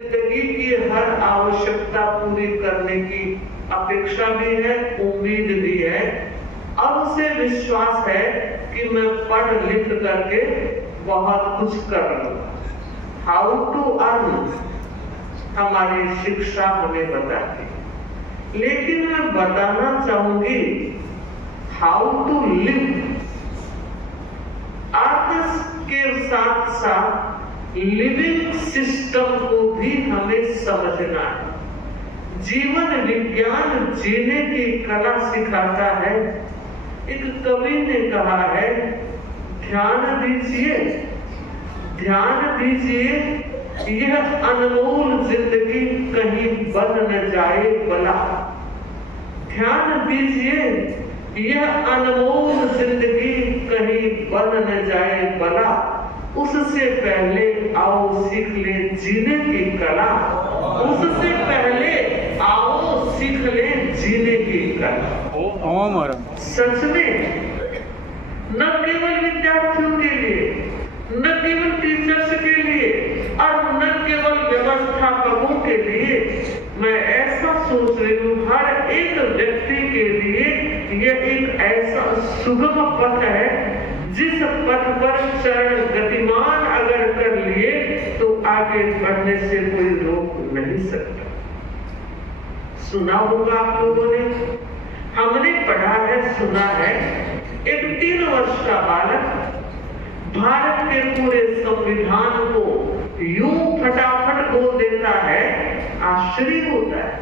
जिंदगी की हर आवश्यकता पूरी करने की अपेक्षा भी है, उम्मीद भी है और उसे विश्वास है कि मैं पढ़ लिख करके बहुत कुछ कर लूंगा। हाउ टू अर्न हमारी शिक्षा हमें बताती, लेकिन मैं बताना चाहूंगी हाउ टू लिव। अर्थ के साथ साथ लिविंग सिस्टम को भी हमें समझना है। जीवन विज्ञान जीने की कला सिखाता है। एक कवि ने कहा है, ध्यान दीजिए, ध्यान दीजिए, यह अनमोल जिंदगी कहीं बन न जाए बला। ध्यान दीजिए, यह अनमोल जिंदगी कहीं बन न जाए बला। उससे पहले आओ सीख ले जीने की कला। उससे पहले आओ सीख ले जीने की कला। सच में न केवल विद्यार्थियों के लिए, न केवल टीचर्स के लिए और न केवल व्यवस्थापकों के लिए, मैं ऐसा सोच रही हूँ हर एक व्यक्ति के लिए यह एक ऐसा सुगम पथ है जिस पथ पर चरण गतिमान अगर कर लिए तो आगे बढ़ने से कोई रोक नहीं सकता। सुना होगा आप लोगों ने, हमने पढ़ा है, सुना है, एक 3 वर्ष का बालक भारत के पूरे संविधान को यूं फटाफट बोल देता है, आश्चर्य होता है।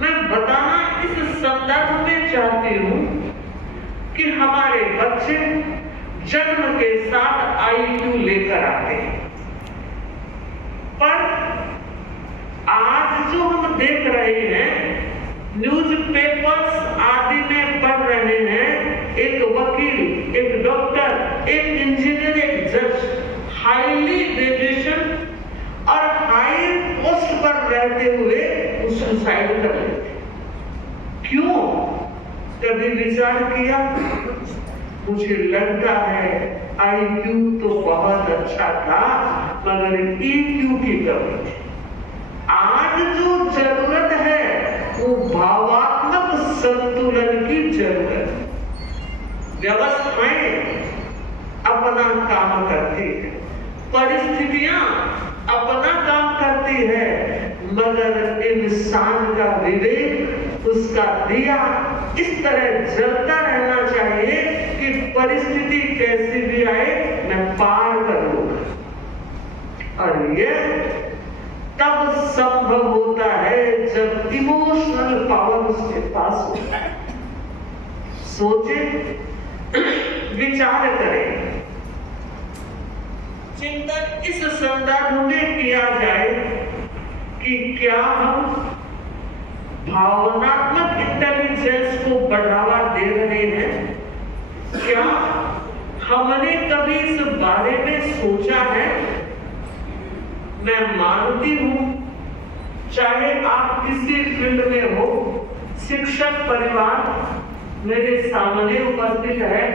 मैं बताना इस संदर्भ में चाहती हूं कि हमारे बच्चे जन्म के साथ IQ लेकर आते हैं, पर आज जो हम देख रहे हैं, न्यूज़पेपर्स आदि में पढ़ रहे हैं, एक वकील, एक डॉक्टर, एक इंजीनियर, एक जज, हाईली ग्रेजुएशन और हाई पोस्ट पर रहते हुए सुसाइड कर लेते। क्यों? कभी विचार किया? मुझे लगता है IQ तो बहुत अच्छा था, मगर EQ की कमी थी। आज जो जरूरत है वो भावात्मक संतुलन की जरूरत है। व्यवस्थाएं अपना काम करती है, परिस्थितियां अपना काम करती है, मगर इंसान का विवेक, उसका दिया इस तरह जलता रहना चाहिए कि परिस्थिति कैसी भी आए मैं पार करूंगा। और यह तब संभव होता है जब इमोशनल पावर उसके पास होता है। सोचे, विचार करें, चिंतन इस संदर्भ में किया जाए कि क्या हम भावनात्मक इंटेलिजेंस को बढ़ावा दे रहे हैं? क्या हमने कभी इस बारे में सोचा है? मैं मानती हूं, चाहे आप किसी फील्ड में हो, शिक्षक परिवार मेरे सामने उपस्थित है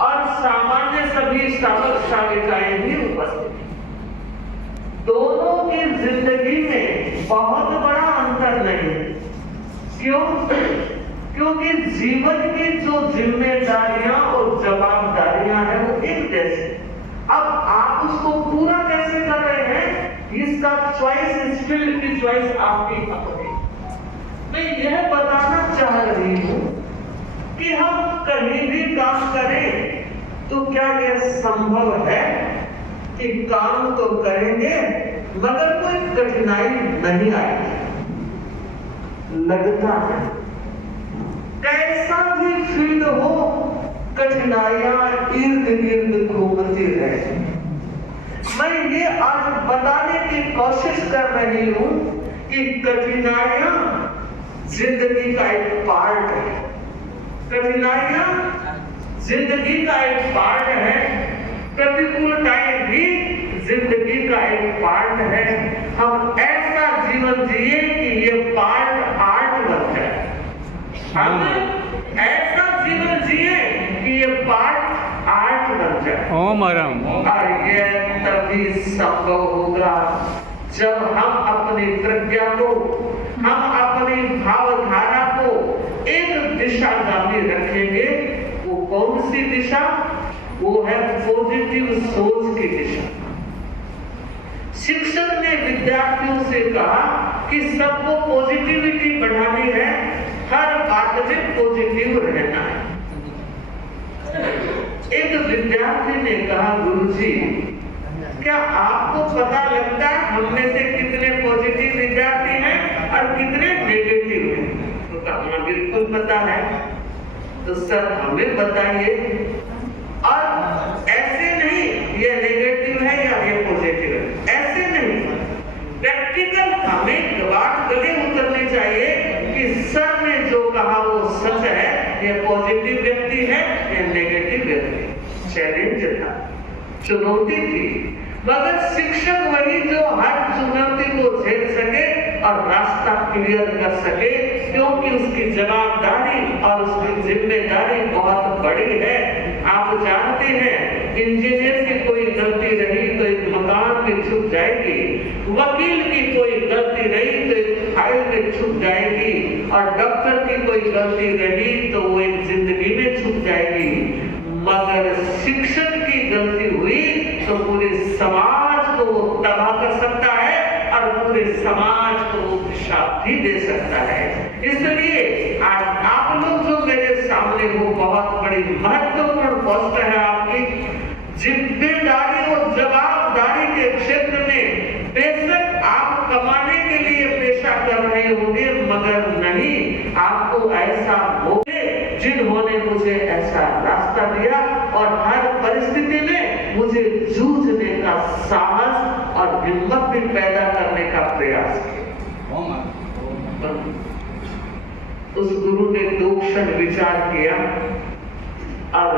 और सामान्य सभी श्रावक श्राविकाएं भी उपस्थित हैं। दोनों की जिंदगी में बहुत बड़ा अंतर नहीं है। क्यों? क्योंकि जीवन की जो जिम्मेदारियां और जवाबदारियां हैं वो एक जैसी। अब आप उसको पूरा कैसे कर रहे हैं, इसका चॉइस, इस फील्ड की चॉइस आपकी अपनी। मैं यह बताना चाह रही हूं कि हम कहीं भी काम करें तो क्या यह संभव है कि काम तो करेंगे मगर कोई कठिनाई नहीं आएगी? लगता है कैसा भी फील्ड हो, कठिनाइयां इर्द गिर्द घूमती रहे। मैं ये आज बताने की कोशिश कर रही हूं कि कठिनाइयां जिंदगी का एक पार्ट है। कठिनाइयां जिंदगी का एक पार्ट है, प्रतिकूलताएं भी जिंदगी का एक पार्ट है। हम ऐसा जीवन जिए कि ये पार्ट आर्ट बन जाए। हम ऐसा जीवन जिए कि ये पार्ट आर्ट बन जाए। ओम अरम। और ये तभी संभव होगा जब हम अपनी प्रज्ञा को, हम अपनी भावधारा को एक दिशागामी रखेंगे, वो कौन सी दिशा? वो है पॉजिटिव सोच की दिशा। शिक्षक ने विद्यार्थियों से कहा कि सबको पॉजिटिविटी बढ़ानी है, हर बात में पॉजिटिव रहना है। एक विद्यार्थी ने कहा, गुरुजी क्या आपको पता लगता है हम में से कितने पॉजिटिव विद्यार्थी हैं और कितने नेगेटिव हैं? तो कहा बिल्कुल पता है। तो सर हमें बताइए, और ऐसे नहीं ये नेगेटिव है या ये पॉजिटिव है, ऐसे नहीं, प्रैक्टिकल हमें बात गले उतरनी चाहिए कि सर ने जो कहा वो सच है, ये पॉजिटिव व्यक्ति है या नेगेटिव व्यक्ति। चैलेंज था, चुनौती थी, मगर शिक्षक वही जो हर चुनौती को झेल सके और रास्ता क्लियर कर सके, क्योंकि उसकी जवाबदारी और उसकी जिम्मेदारी बहुत बड़ी है। आप जानते हैं इंजीनियर की कोई गलती रही तो एक मकान में छुप जाएगी, वकील की कोई गलती रही तो एक फाइल में छुप जाएगी, और डॉक्टर की कोई गलती रही तो वो एक जिंदगी में छुप जाएगी। मगर शिक्षक की गलती हुई तो पूरे समाज को वो तबाह कर सकता है और पूरे समाज को वो दिशा भी दे सकता है। इसलिए आज आप लोग जो मेरे सामने हो, बहुत बड़ी महत्वपूर्ण पोस्ट है आपकी। जिम्मेदारी और जवाबदारी के क्षेत्र में बेशक आप कमाने के लिए पेशा कर रहे होंगे, मगर नहीं, आपको ऐसा होगे जिन्होंने मुझे ऐसा रास्ता दिया और हर परिस्थिति में मुझे जूझने का साहस और हिम्मत भी पैदा करने का प्रयास किया। उस गुरु ने 2 क्षण विचार किया और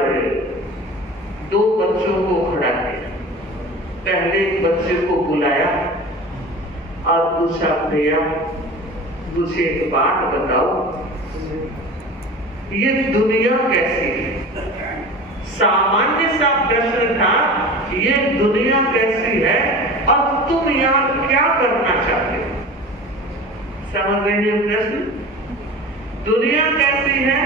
2 बच्चों को खड़ा किया। पहले एक बच्चे को बुलाया और पूछा, भैया मुझे एक बात बताओ, ये दुनिया कैसी है? सामान्य सा प्रश्न था, ये दुनिया कैसी है और तुम यहाँ क्या करना चाहते हो? समझ रहे हैं प्रश्न? दुनिया कैसी है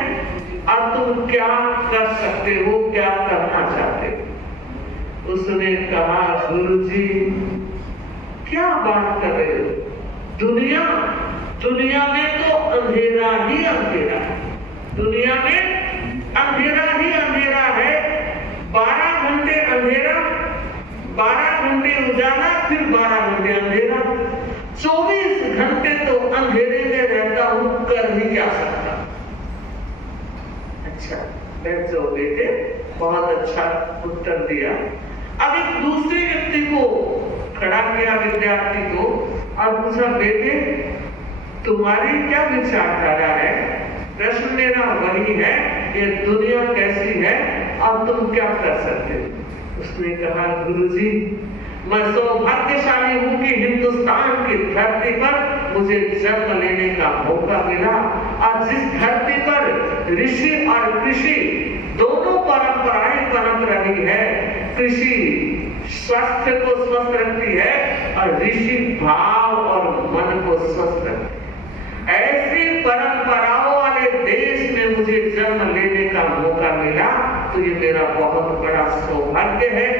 और तुम क्या कर सकते हो, क्या करना चाहते हो? उसने कहा, गुरुजी क्या बात कर रहे हो? दुनिया में तो अंधेरा ही अंधेरा है, दुनिया में अंधेरा ही अंधेरा है। 12 घंटे अंधेरा, 12 घंटे उजाला, फिर 12 घंटे अंधेरा, 24 घंटे तो अंधेरे में रहता हूं, कर ही क्या सकता। अच्छा बैठ जाओ बेटे, बहुत अच्छा उत्तर दिया। अब एक दूसरे व्यक्ति को खड़ा किया, विद्यार्थी को, और पूछा, बेटे तुम्हारी क्या विचारधारा है? प्रश्न मेरा वही है, ये दुनिया कैसी है और तुम क्या कर सकते हो? उसने कहा, गुरुजी मैं सौभाग्यशाली हूँ कि हिंदुस्तान की धरती पर मुझे जन्म लेने का मौका मिला, और जिस धरती पर ऋषि और कृषि दोनों परंपराएं पनप रही है। कृषि स्वास्थ्य को स्वस्थ रखती है और ऋषि भाव और मन को स्वस्थ रखती है। ऐसी परंपराओं वाले देश में मुझे जन्म लेने का मौका मिला, तो ये मेरा बहुत बड़ा सौभाग्य है।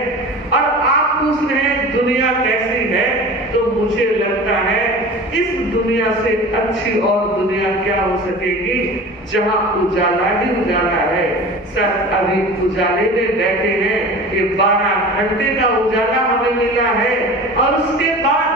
और आप पूछ रहे हैं दुनिया कैसी है, तो मुझे लगता है इस दुनिया से अच्छी और दुनिया क्या हो सकेगी जहां उजाला ही उजाला है। सर अभी उजाले में बैठे हैं, ये 12 घंटे का उजाला हमें मिला है, और उसके बाद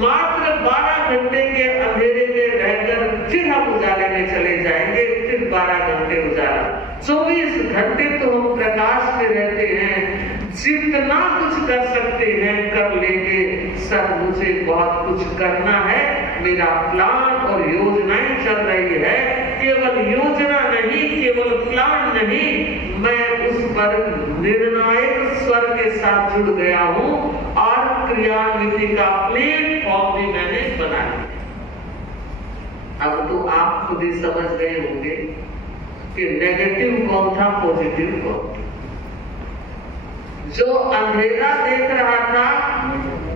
मात्र 12 घंटे के अंधेरे में रहकर फिर हम उजाले में चले जाएंगे, फिर 12 घंटे उजाला, 24 घंटे तो हम प्रकाश में रहते हैं। जितना कुछ कर सकते हैं कर लेंगे। सर मुझे बहुत कुछ करना है, मेरा प्लान और योजनाएं चल रही है, केवल योजना नहीं, केवल प्लान नहीं, मैं उस पर निर्णायक स्वर के साथ जुड़ गया हूं और क्रियान्विति का प्लेटफॉर्म भी मैंने बना लिया। अब तो आप खुद ही समझ गए होंगे कि नेगेटिव कौन था, पॉजिटिव कौन था। जो अंधेरा देख रहा था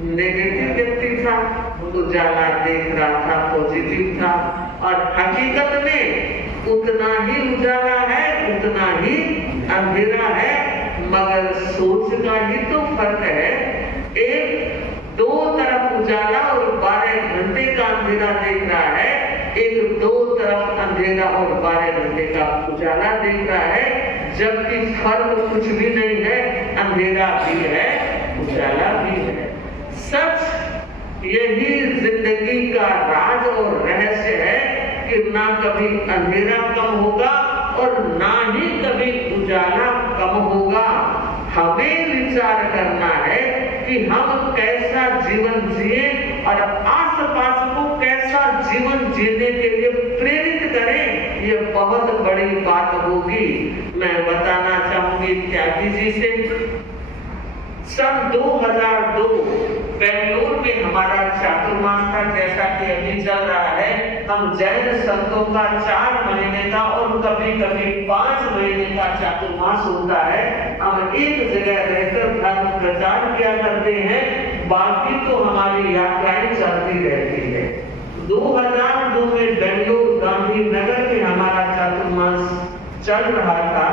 नेगेटिव व्यक्ति था, उजाला देख रहा था, पॉजिटिव था, और हकीकत में उतना ही उजाला है, उतना ही अंधेरा है, मगर सोच का ही तो फर्क है। एक 2 तरफ उजाला और 12 घंटे का अंधेरा देख रहा है, एक 2 तरफ अंधेरा और 12 घंटे का उजाला देख रहा है, जबकि फर्क कुछ भी नहीं है, अंधेरा भी है, उजाला भी है। सच यही जिंदगी का राज और रहस्य है कि ना कभी अंधेरा कम होगा और ना ही कभी उजाला कम होगा। हमें विचार करना है कि हम कैसा जीवन जिए और आसपास को कैसा जीवन जीने के लिए प्रेरित करें, ये बहुत बड़ी बात होगी। मैं बताना चाहूंगी त्यागी जी से। सन 2002 बेंगलुरु में हमारा चातुर्मास था, जैसा कि अभी चल रहा है। हम जैन संतों का 4 महीने का और कभी कभी 5 महीने का चातुर्मास होता है। हम एक जगह रहकर धर्म प्रचार किया करते हैं, बाकी तो हमारी यात्राएं चलती रहती है। 2002 में बेंगलुरु गांधी नगर में हमारा चातुर्मास चल रहा था।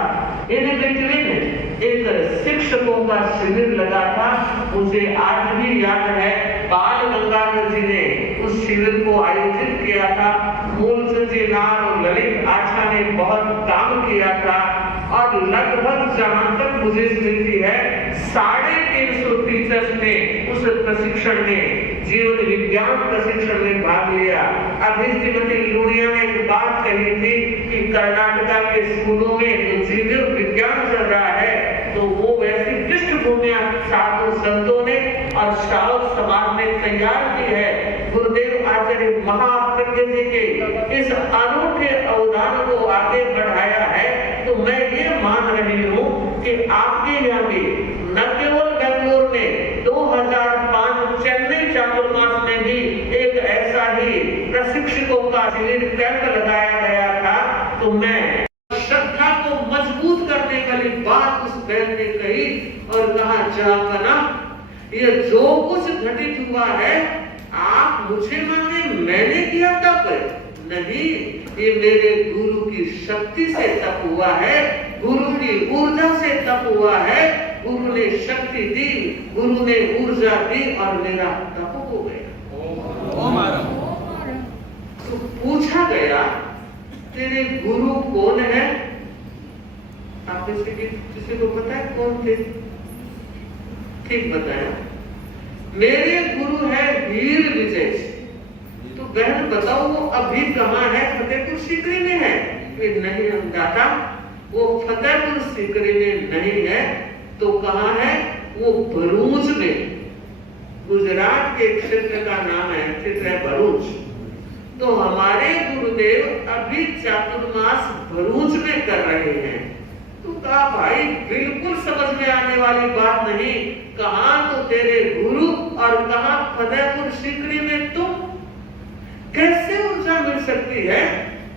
इन बिटवीन एक शिक्षकों का शिविर लगा था, मुझे आज भी याद है। बाल गंगाधर जी ने उस शिविर को आयोजित किया था। मूलचंद जी नार और ललित आचा ने बहुत काम किया था, और लगभग जहां तक मुझे स्मृति है 350 टीचर्स ने उस प्रशिक्षण में, जीवन विज्ञान प्रशिक्षण में भाग लिया। अभी श्रीमती लूड़िया ने एक बात कही थी कि कर्नाटका के स्कूलों में जो जीवन विज्ञान चल रहा है, तो वो वैसी पृष्ठभूमि साधु संतों ने और श्रावक समाज ने तैयार की है। गुरुदेव आचार्य महाप्रज्ञ जी के इस अनूठे अवदान को आगे बढ़ाया है। तो मैं ये मान रही हूँ कि आपके यहाँ भी न केवल बेंगलुरु में 2005 चेन्नई चातुर्मास में भी एक ऐसा ही प्रशिक्षकों का शिविर कैंप लगाया गया था। तो मैं श्रद्धा को मजबूत करने वाली बात उस बहन ने कही और कहा, जहां ये जो कुछ घटित हुआ है आप मुझे माने मैंने किया तप नहीं, ये मेरे गुरु की शक्ति से तप हुआ है, गुरु की ऊर्जा से तप हुआ है। गुरु ने शक्ति दी, गुरु ने ऊर्जा दी और मेरा तप हो गया। तो पूछा गया तेरे गुरु कौन है? आप में से किसी को पता है कौन थे? ठीक बताया, मेरे गुरु है वीर विजय। तो बहन बताओ वो अभी कहाँ है? फतेहपुर सीकरी में है? नहीं हम दादा, वो फतेहपुर सीकरी में नहीं है। तो कहाँ है? वो भरूच में, गुजरात के क्षेत्र का नाम है, क्षेत्र है भरूच। तो हमारे गुरुदेव अभी चातुर्मास भरूच में कर रहे हैं। तो कहा भाई बिल्कुल समझ में आने वाली बात नहीं, कहाँ तो तेरे गुरु और कहाँ फतेहपुर सीकरी में तुम, कैसे ऊर्जा मिल सकती है?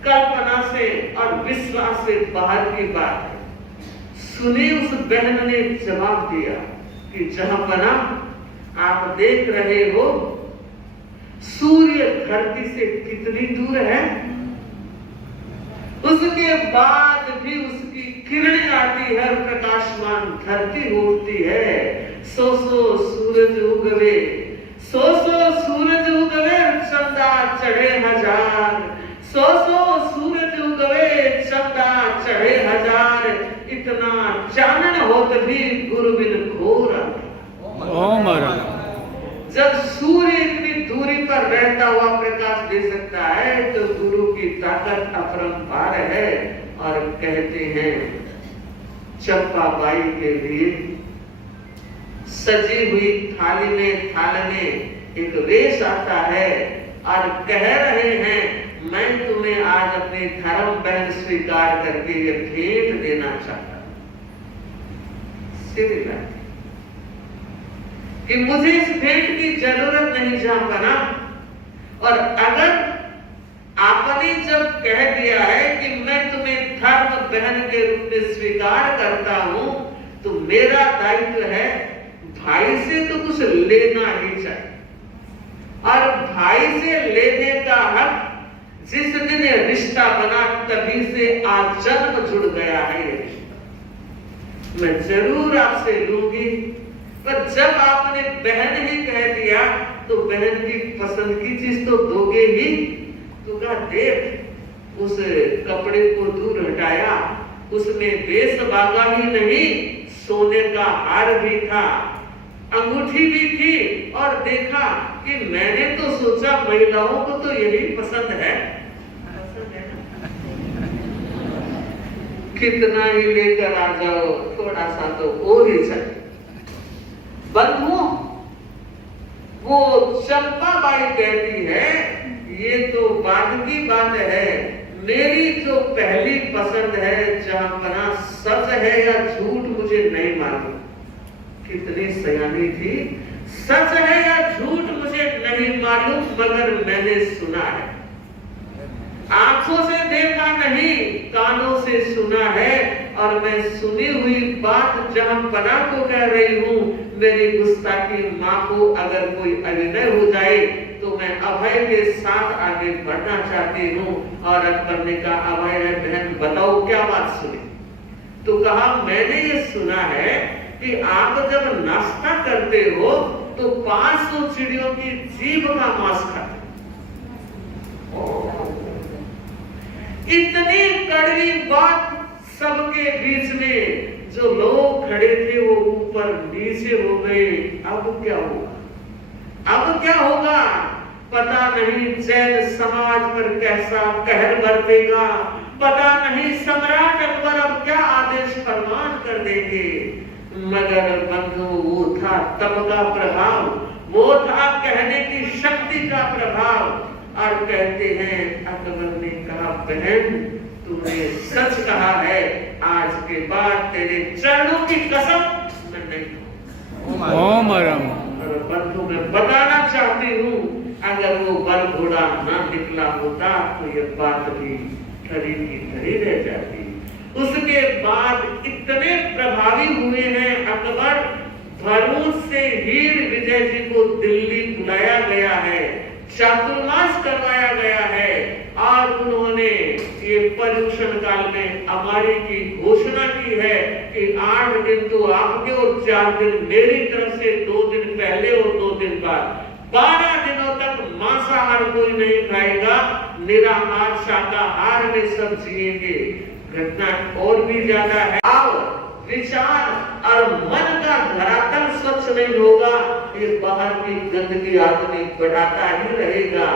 कल्पना से और विश्वास से बाहर की बात है। सुने उस बहन ने जवाब दिया कि जहां बना आप देख रहे हो सूर्य धरती से कितनी दूर है, उसके बाद भी उसकी किरण आती है, प्रकाशमान धरती उठती है। सो सूरज उगवे, सो सूरज उगवे, चंदा चढ़े हजार, सो सूरज उगवे, चंदा चढ़े हजार, इतना चानन होत भी गुरु बिन घोर। जब सूर्य इतनी दूरी पर रहता हुआ प्रकाश दे सकता है, तो गुरु की ताकत अपरंपार है। और कहते हैं चंपा बाई के लिए सजी हुई थाली में एक वेश आता है और कह रहे हैं मैं तुम्हें आज अपने धर्म बहन स्वीकार करके ये भेंट देना चाहता हूं कि मुझे इस भेंट की जरूरत नहीं जहां बना। और अगर आपने जब कह दिया है कि मैं तुम्हें धर्म बहन के रूप में स्वीकार करता हूं, तो मेरा दायित्व है भाई से तो कुछ लेना ही चाहिए। और भाई से लेने का हक जिस दिन रिश्ता बना तभी से आजन्म जुड़ गया है ये रिश्ता। मैं जरूर आपसे लूंगी, पर जब आपने बहन ही कह दिया तो बहन की पसंद की चीज तो दोगे ही। तो कहा देख, उस कपड़े को दूर हटाया, उसमें बेस बागा ही नहीं, सोने का हार भी था, अंगूठी भी थी, और देखा कि मैंने तो सोचा महिलाओं को तो यही पसंद है, कितना ही लेकर आ जाओ, थोड़ा सा तो और ही चाहिए। बंधुओं, वो चंपा बाई कहती है ये तो बाद की बात है, मेरी जो पहली पसंद है जहांपना सच है या झूठ मुझे नहीं मालूम। कितनी सयानी थी। सच है या झूठ मुझे नहीं मालूम, मगर मैंने सुना है। आंखों से देखा नहीं, कानों से सुना है, और मैं सुनी हुई बात जहांपना को कह रही हूँ। मेरी गुस्ताखी माँ को अगर कोई अभिनय हो जाए तो मैं अभय के साथ आगे बढ़ना चाहती हूँ। और अकबर ने कहा अभय है बहन, बताओ क्या बात सुनी। तो कहा मैंने ये सुना है कि आप जब नाश्ता करते हो तो 500 चिड़ियों की जीभ का मांस खाते। इतनी कड़वी बात सबके बीच में जो लोग खड़े थे वो ऊपर नीचे हो गए। अब क्या होगा, अब क्या होगा पता नहीं। जैन समाज पर कैसा कहर बरतेगा, पता नहीं सम्राट अकबर अब क्या आदेश फरमान कर देंगे। मगर बंधु वो था तप का प्रभाव, वो था कहने की शक्ति का प्रभाव। और कहते हैं अकबर ने कहा बहन तूने सच कहा है, आज के बाद तेरे चरणों की कसम मैं नहीं खाऊंगा। और बंधु मैं बताना चाहती हूँ अगर वो बल घोड़ा ना निकला होता तो ये बात भी खरी की खरी रह जाती। उसके बाद इतने प्रभावी हुए हैं अकबर, भरूच से हीर विजय जी को दिल्ली बुलाया गया है, चातुर्मास करवाया गया है, और उन्होंने ये पर्युषण काल में अमारी की घोषणा की है कि 8 दिन तो आपके और 4 दिन मेरी तरफ से, 2 दिन पहले और 2 दिन बाद, 12 दिनों तक मांसाहार कोई नहीं खाएगा, निराहार शाकाहार में सब जिएंगे। घटना और भी ज्यादा है। आओ विचार और मन का धरातल स्वच्छ नहीं होगा, ये बाहर की गंदगी आदमी बढ़ाता ही रहेगा।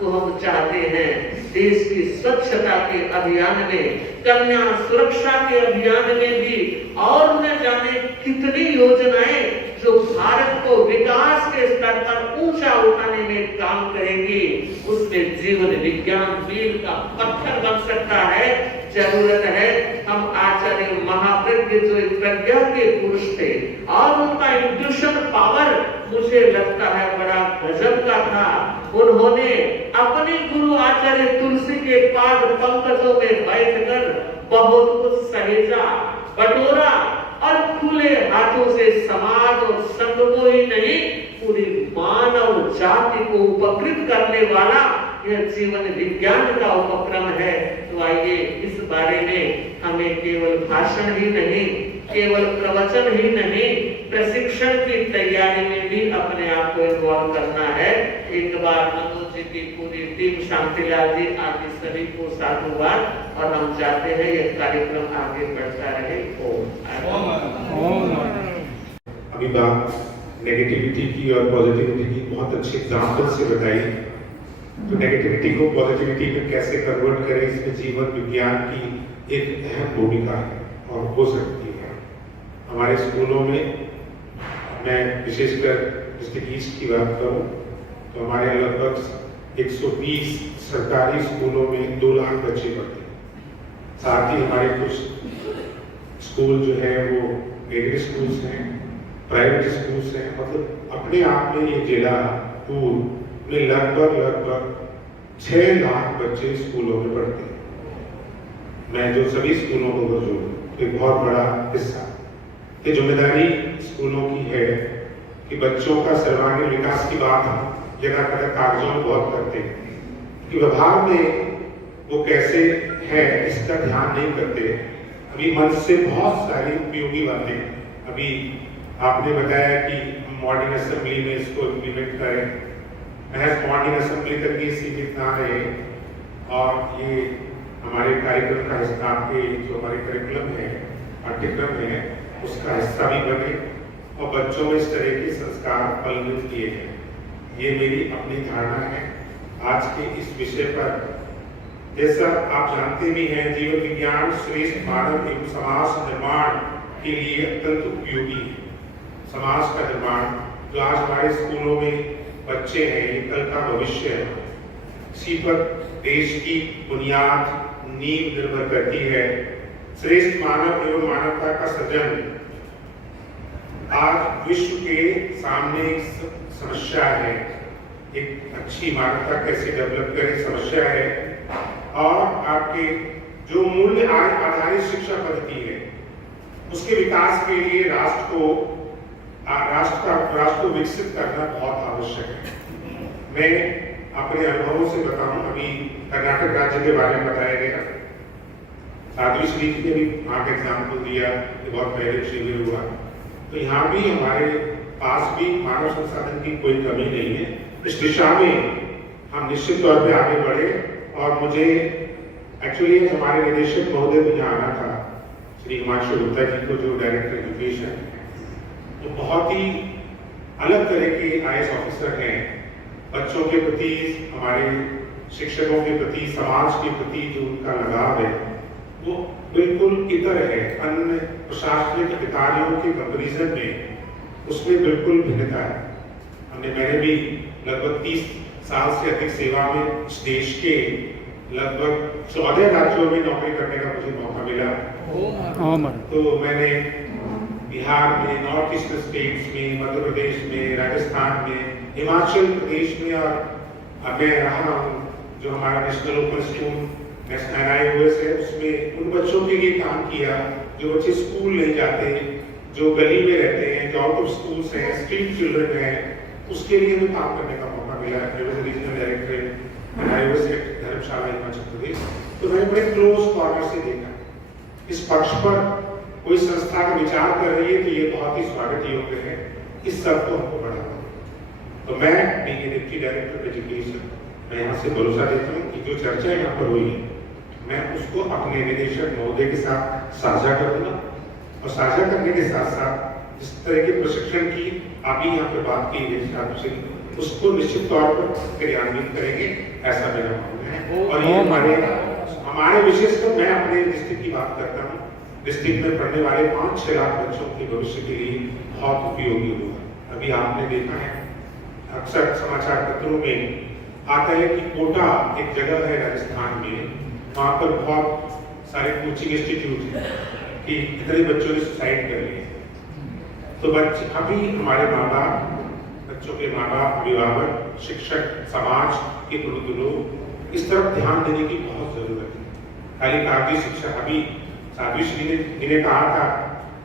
तो हम चाहते हैं देश की स्वच्छता के अभियान में, कन्या सुरक्षा के अभियान में भी, और न जाने कितनी योजनाएं जो भारत को विकास के स्तर पर ऊंचा उठाने में काम करेंगी। उसमें जीवन विज्ञान मील का पत्थर बन सकता है। जरूरत है हम आचार्य महाप्रज्ञ जो प्रज्ञा के पुरुष थे और उनका इंट्यूशन पावर मुझे लगता है बड़ा गजब का था। उन्होंने अपने गुरु आचार्य तुलसी के पाद पंकजों में बैठकर बहुत कुछ सहेजा, बटोरा, और खुले हाथों से समाज और संघ को ही नहीं पूरी मानव जाति को उपकृत करने वाला यह जीवन विज्ञान का उपक्रम है। तो आइए इस बारे में हमें केवल भाषण ही नहीं, केवल प्रवचन ही नहीं, प्रशिक्षण की तैयारी में भी अपने आप को इन्वॉल्व करना है। एक बार मनोज जी की पूरी टीम, शांतिलाल जी आदि सभी को साधुवाद, और हम चाहते हैं यह कार्यक्रम आगे बढ़ता रहे। अभी बात नेगेटिविटी की और पॉजिटिविटी की बहुत अच्छे एग्जाम्पल से बताई। तो नेगेटिविटी को पॉजिटिविटी में कैसे कन्वर्ट करें, इसमें जीवन विज्ञान की एक अहम भूमिका है और हो सकती है। हमारे स्कूलों में, मैं विशेषकर डिस्ट्रिक्ट ईस्ट की बात करूं तो हमारे यहाँ लगभग 120 सरकारी स्कूलों में 2 लाख बच्चे पढ़ते हैं। साथ ही हमारे कुछ स्कूल जो है वो एग्री स्कूल्स हैं, प्राइवेट स्कूल्स हैं। मतलब अपने आप में ये जिला पूर्व में लगभग 6 लाख बच्चे स्कूलों में पढ़ते हैं। मैं जो सभी स्कूलों को जोड़ूं, एक बहुत बड़ा हिस्सा ये जिम्मेदारी स्कूलों की है कि बच्चों का सर्वांगीण विकास की बात हम यदा कदा कागजों में बहुत करते हैं कि व्यवहार में वो कैसे है इसका ध्यान नहीं करते। अभी मन से बहुत सारी उपयोगी बातें अभी आपने बताया कि हम मॉर्निंग असेंबली में इसको इम्प्लीमेंट करें, महज मॉर्निंग असेंबली तक ही सीमित ना रहे और ये हमारे कार्यक्रम का हिस्सा, आपके जो हमारे करिकुलम है, पाठ्यक्रम है, उसका हिस्सा भी बने और बच्चों में इस तरह के संस्कार फलित किए हैं। ये मेरी अपनी धारणा है। आज के इस विषय पर, जैसा आप जानते भी हैं, जीवन विज्ञान श्रेष्ठ मानव एवं समाज निर्माण के लिए अत्यंत उपयोगी है। समाज का निर्माण जो आज हमारे स्कूलों में बच्चे हैं, ये कल का भविष्य है। इसी पर देश की बुनियाद नींव निर्भर करती है। श्रेष्ठ मानव एवं मानवता का सृजन आज विश्व के सामने एक समस्या है। एक अच्छी मानवता कैसे डेवलप करें समस्या है। और आपके जो मूल्य आधारित शिक्षा पद्धति है, उसके विकास के लिए राष्ट्र को विकसित करना बहुत आवश्यक है। मैं अपने अनुभवों से बताऊं, अभी कर्नाटक राज्य के बारे में बताया गया, साध्वी श्री जी ने भी वहाँ का एग्जाम्पल दिया, ये बहुत पहले शिविर हुआ। तो यहाँ भी हमारे पास भी मानव संसाधन की कोई कमी नहीं है। इस दिशा में हम निश्चित तौर पे आगे बढ़े। और मुझे एक्चुअली हमारे निदेशक महोदय को यहाँ आना था, श्री हिमांशु गुप्ता जी को, जो डायरेक्टर एजुकेशन, तो बहुत ही अलग तरह के IAS ऑफिसर हैं। बच्चों के प्रति, हमारे शिक्षकों के प्रति, समाज के प्रति जो उनका लगाव है वो बिल्कुल इतर है। अन्य प्रशासनिक अधिकारियों के कंपैरिजन में उसमें बिल्कुल भिन्नता है। मैंने भी लगभग 30 साल से अधिक सेवा में इस देश के लगभग 14 राज्यों में नौकरी करने का मुझे मौका मिला। तो मैंने बिहार में, नॉर्थ ईस्टर्न स्टेट्स में, मध्य प्रदेश में, राजस्थान में, हिमाचल प्रदेश में, और मैं रहा हूँ जो हमारा नेशनल ओपन स्कूल NIOS है, उसमें उन बच्चों के लिए काम किया जो बच्चे स्कूल नहीं जाते, जो गली में रहते हैं, जो आउट ऑफ स्कूल्स हैं, स्ट्रीट चिल्ड्रन हैं, उसके लिए भी काम करने का मौका मिला। रीजनल डायरेक्टर NIOS धर्मशाला हिमाचल प्रदेश। तो मैंने बड़े क्लोज कॉर्नर से देखा। इस पक्ष पर कोई संस्था का विचार कर रही है तो ये बहुत ही स्वागत योग्य है। इस सब को हमको बढ़ावा। तो मैं डिप्टी डायरेक्टर एजुकेशन, मैं यहाँ से भरोसा देता हूँ कि जो चर्चा यहाँ पर हुई है, मैं उसको अपने निदेशक महोदय के साथ साझा करूँगा। और साझा करने के साथ साथ जिस तरह के प्रशिक्षण की आप ही यहाँ पर बात की है, उसको निश्चित तौर पर क्रियान्वित करेंगे, ऐसा मेरा मानना है। और ये हमारे विशेषकर मैं अपने डिस्ट्रिक्ट की बात करता हूँ। डिस्ट्रिक्ट में पढ़ने वाले 5-6 लाख बच्चों के भविष्य के लिए बहुत उपयोगी होगा। अभी आपने देखा है, अक्सर समाचार पत्रों में आता है कि कोटा एक जगह है राजस्थान में, वहाँ पर बहुत सारे कोचिंग इंस्टीट्यूट हैं कि इतने बच्चों ने सुसाइड कर लिए। तो बच्चे, अभी हमारे माँ बाप, बच्चों के माँ बाप, अभिभावक, शिक्षक, समाज के प्रबुद्ध लोग इस तरफ ध्यान देने की बहुत जरूरत है। खाली कागजी शिक्षा, अभी साध्वी श्री ने कहा था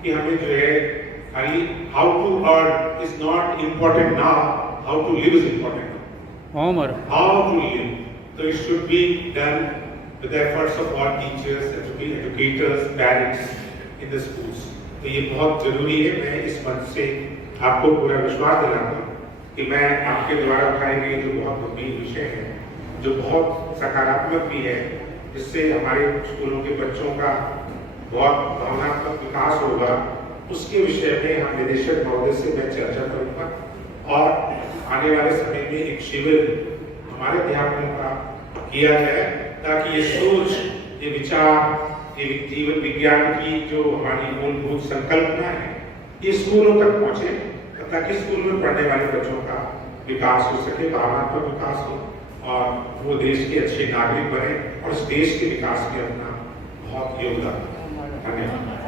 कि हमें जो है खाली how to earn is not important now, how to live is important. How to live. So it should be done with the efforts of all teachers, educators, parents in the schools. तो ये बहुत जरूरी है। मैं इस मंच से आपको पूरा विश्वास दिलाता हूँ कि मैं आपके द्वारा उठाए गए जो बहुत गंभीर विषय है, जो बहुत सकारात्मक भी है, जिससे हमारे स्कूलों के बच्चों का बहुत भावनात्मक विकास होगा, उसके विषय में हम निदेशक महोदय से मैं चर्चा करूँगा। और आने वाले समय में एक शिविर हमारे अध्यापकों का किया जाए, ताकि ये सोच, ये विचार, ये जीवन विज्ञान की जो हमारी मूलभूत संकल्पना है, ये स्कूलों तक पहुंचे, ताकि स्कूल में पढ़ने वाले बच्चों का विकास हो सके, भावनात्मक विकास हो, और वो देश के अच्छे नागरिक बने और इस देश के विकास में अपना बहुत योगदान। धन्यवाद।